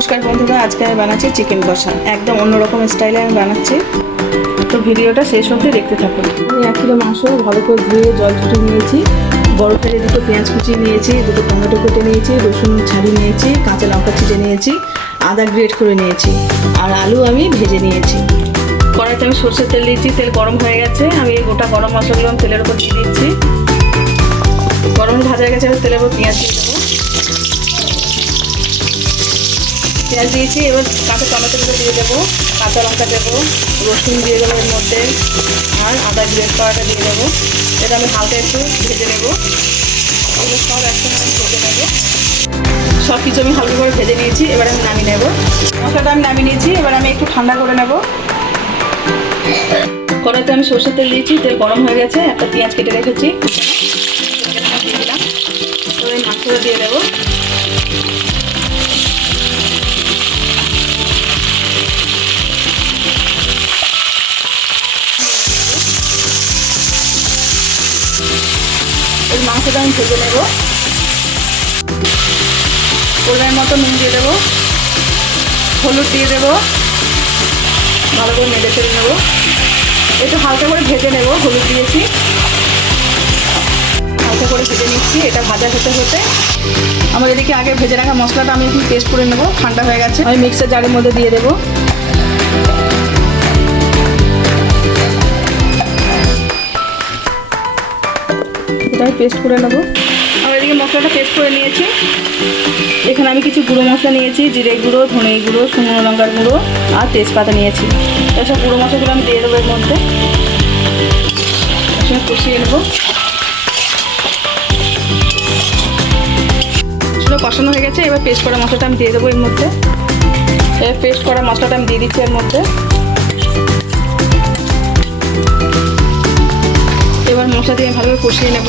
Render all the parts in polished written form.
নমস্কার বন্ধুরা, আজকে আমি বানাচ্ছি চিকেন কষা। একদম অন্যরকম স্টাইলে আমি বানাচ্ছি, তো ভিডিওটা শেষ অবধি দেখতে থাকুন। আমি 1 কিলো মাংস ভালো করে ধুয়ে জল ঝুটে নিয়েছি। বড় ফেলে 2টো পেঁয়াজ কুচি নিয়েছি, 2টো টমেটো কেটে নিয়েছি, রসুন ছাড়িয়ে নিয়েছি, কাঁচা লঙ্কা ছিটে নিয়েছি, আদা গ্রেট করে নিয়েছি, আর আলু আমি ভেজে নিয়েছি। কড়াইতে আমি সরষের তেল দিয়েছি, তেল গরম হয়ে গেছে। আমি এই গোটা গরম মশলাগুলো আমি তেলের উপর দিয়ে দিচ্ছি। গরম ভাজা হয়ে গেছে, আমি তেলের উপর পেঁয়াজ দিয়ে দেবো। পেঁয়াজ দিয়েছি, এবার কাঁচা টমেটোগুলো দিয়ে দেবো, কাঁচা লঙ্কা দেবো, রসুন দিয়ে দেবো এর মধ্যে, আর আদা গ্রেট করাটা দিয়ে দেবো। এটা আমি হালকা একটু ভেজে নেবো। এগুলো সব একসঙ্গে আমি ভেজে নেবো। সব কিছু আমি হালকা করে ভেজে নিয়েছি, এবার আমি নামিয়ে নেবো। মশলাটা আমি নামিয়ে নিয়েছি, এবার আমি একটু ঠান্ডা করে নেবো। কড়াইতে আমি সরষের তেল দিয়েছি, তেল গরম হয়ে গেছে। একটা পেঁয়াজ কেটে রেখেছি, দিয়ে দিলাম। এবার আমি মাংসটা দিয়ে দেবো। এই মাংসটা আমি ভেজে নেব। পরিমাণ মতো নুন দিয়ে দেবো, হলুদ দিয়ে দেবো, ভালো করে নেড়ে চেড়ে নেবো। একটু হালকা করে ভেজে নেব, হলুদ দিয়েছি, হালকা করে ভেজে নিচ্ছি। এটা ভাজা হতে হতে আমার এদিকে আগে ভেজে রাখা মশলাটা আমি একটু পেস্ট করে নেব। ঠান্ডা হয়ে গেছে, আমি মিক্সার জারের মধ্যে দিয়ে দেবো। এটা আমি পেস্ট করে নেবো। আমার এদিকে মশলাটা পেস্ট করে নিয়েছি। এখানে আমি কিছু গুঁড়ো মশলা নিয়েছি, জিরে গুঁড়ো, ধনে গুঁড়ো, শুকনো লঙ্কার গুঁড়ো আর তেজপাতা নিয়েছি। এসব গুঁড়ো মশলাগুলো আমি দিয়ে দেবো এর মধ্যে, একসঙ্গে কষিয়ে নেবো। সেটা কষানো হয়ে গেছে, এবার পেস্ট করা মশলাটা আমি দিয়ে দেবো এর মধ্যে। এবার পেস্ট করা মশলাটা আমি দিয়ে দিচ্ছি এর মধ্যে। এবার মশলা দিয়ে ভালোভাবে কষিয়ে নেব।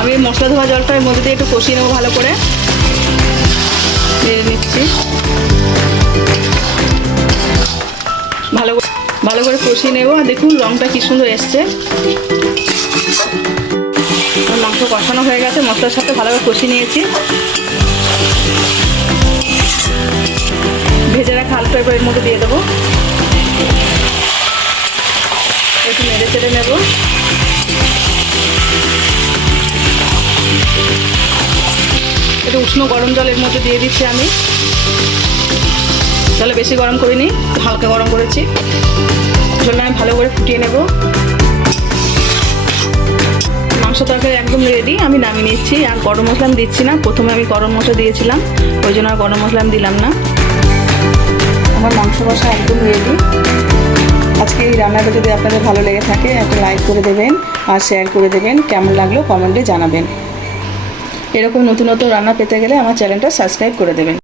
আমি মশলা ধোয়া জলটা এর মধ্যে দিয়ে একটু কষিয়ে নেবো, ভালো করে দিয়ে নিচ্ছি। ভালো করে কষিয়ে নেবো। আর দেখুন রঙটা কি সুন্দর এসছে। মাংস কষানো হয়ে গেছে, মশলার সাথে ভালোভাবে কষিয়ে নিয়েছি। ভেজে রাখা আলুটা এবার এর মধ্যে দিয়ে দেবো, একটু নেড়ে চেড়ে নেব। একটু উষ্ণ গরম জল এর মধ্যে দিয়ে দিচ্ছি আমি। জলে বেশি গরম করিনি, হালকা গরম করেছি। জলটা আমি ভালো করে ফুটিয়ে নেব। মাংস তরকারি একদম রেডি, আমি নামিয়ে নিচ্ছি। আর গরম মশলা আমি দিচ্ছি না, প্রথমে আমি গরম মশলা দিয়েছিলাম, ওই জন্য আর গরম মশলা আমি দিলাম না। আমার মাংস কষা একদম রেডি। আজকে এই রান্নাটা যদি আপনাদের ভালো লেগে থাকে, একটা লাইক করে দেবেন আর শেয়ার করে দেবেন। কেমন লাগলো কমেন্টে জানাবেন। এরকম নতুন নতুন রান্না পেতে গেলে আমার চ্যানেলটা সাবস্ক্রাইব করে দেবেন।